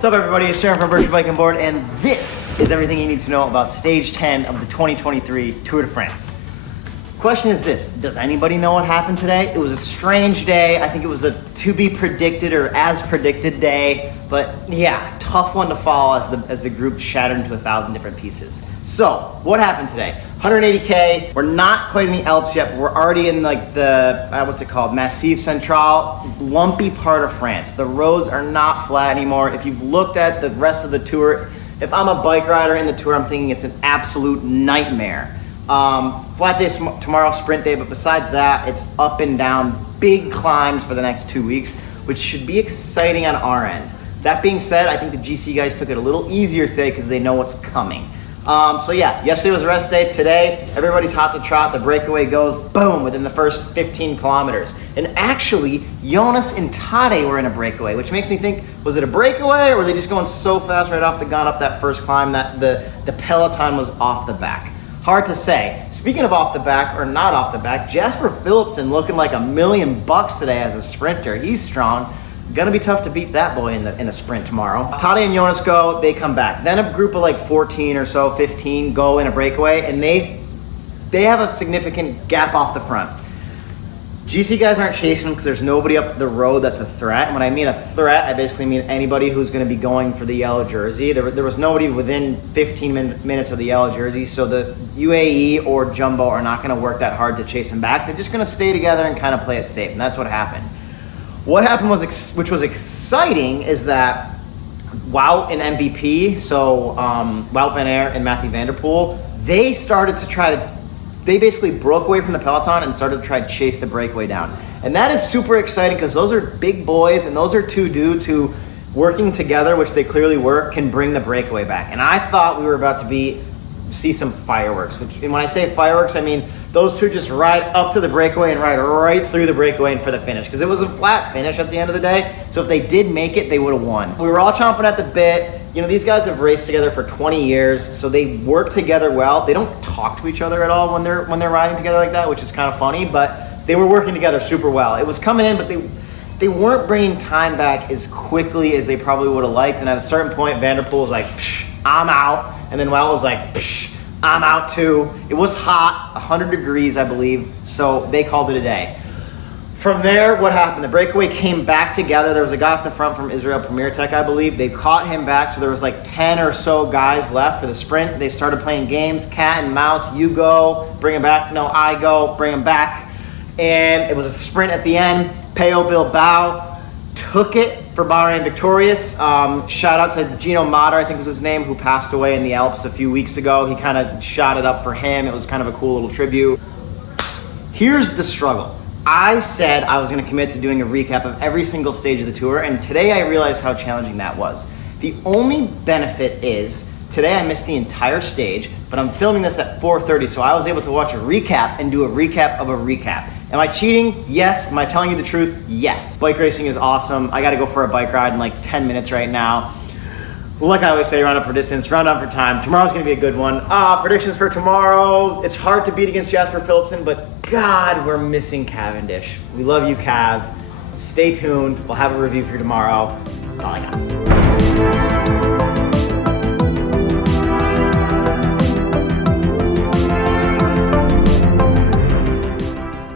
What's up, everybody? It's Jaryn from Virtual Bike and Board, and this is everything you need to know about Stage 10 of the 2023 Tour de France. Question is this: does anybody know what happened today? It was a strange day. I think it was a to-be-predicted or as-predicted day, but yeah, tough one to follow as the group shattered into 1,000 different pieces. So, what happened today? 180K. We're not quite in the Alps yet, but we're already in like the, what's it called? Massif Central, lumpy part of France. The roads are not flat anymore. If you've looked at the rest of the tour, if I'm a bike rider in the tour, I'm thinking it's an absolute nightmare. Flat day tomorrow, sprint day, but besides that, it's up and down, big climbs for the next 2 weeks, which should be exciting on our end. That being said, I think the GC guys took it a little easier today because they know what's coming. So yeah, yesterday was rest day. Today, everybody's hot to trot. The breakaway goes boom within the first 15 kilometers. And actually, Jonas and Tade were in a breakaway, which makes me think, was it a breakaway or were they just going so fast right off the gun up that first climb that the peloton was off the back? Hard to say. Speaking of off the back or not off the back, Jasper Philipsen looking like $1 million today as a sprinter. He's strong. Gonna be tough to beat that boy in a sprint tomorrow. Tade and Jonas go, they come back. Then a group of like 14 or so, 15 go in a breakaway, and they have a significant gap off the front. GC guys aren't chasing them because there's nobody up the road that's a threat. And when I mean a threat, I basically mean anybody who's going to be going for the yellow jersey. There was nobody within 15 minutes of the yellow jersey, so the UAE or Jumbo are not going to work that hard to chase them back. They're just going to stay together and kind of play it safe, and that's what happened. What happened was, which was exciting, is that Wout and MVP, so Wout van Aert and Mathieu van der Poel, they basically broke away from the peloton and started to try to chase the breakaway down. And that is super exciting because those are big boys and those are two dudes who, working together, which they clearly were, can bring the breakaway back. And I thought we were about to see some fireworks. And when I say fireworks, I mean those two just ride up to the breakaway and ride right through the breakaway and for the finish. Because it was a flat finish at the end of the day. So if they did make it, they would have won. We were all chomping at the bit. You know, these guys have raced together for 20 years, so they work together well. They don't talk to each other at all when they're riding together like that, which is kind of funny, but they were working together super well. It was coming in, but they weren't bringing time back as quickly as they probably would have liked. And at a certain point, Van der Poel was like, psh, I'm out. And then Wout was like, psh, I'm out too. It was hot, 100 degrees, I believe, so they called it a day. From there, what happened? The breakaway came back together. There was a guy off the front from Israel Premier Tech, I believe. They caught him back, so there was like 10 or so guys left for the sprint. They started playing games, cat and mouse. You go, bring him back. No, I go, bring him back. And it was a sprint at the end. Poel Bilbao took it for Bahrain victorious. Shout out to Gino Mater, I think was his name, who passed away in the Alps a few weeks ago. He kind of shot it up for him. It was kind of a cool little tribute. Here's the struggle. I said I was going to commit to doing a recap of every single stage of the tour, and today I realized how challenging that was. The only benefit is, today I missed the entire stage, but I'm filming this at 4:30, so I was able to watch a recap and do a recap of a recap. Am I cheating? Yes. Am I telling you the truth? Yes. Bike racing is awesome. I got to go for a bike ride in like 10 minutes right now. Like I always say, round up for distance, round up for time. Tomorrow's gonna be a good one. Predictions for tomorrow. It's hard to beat against Jasper Philipsen, but God, we're missing Cavendish. We love you, Cav. Stay tuned. We'll have a review for you tomorrow. That's all I got.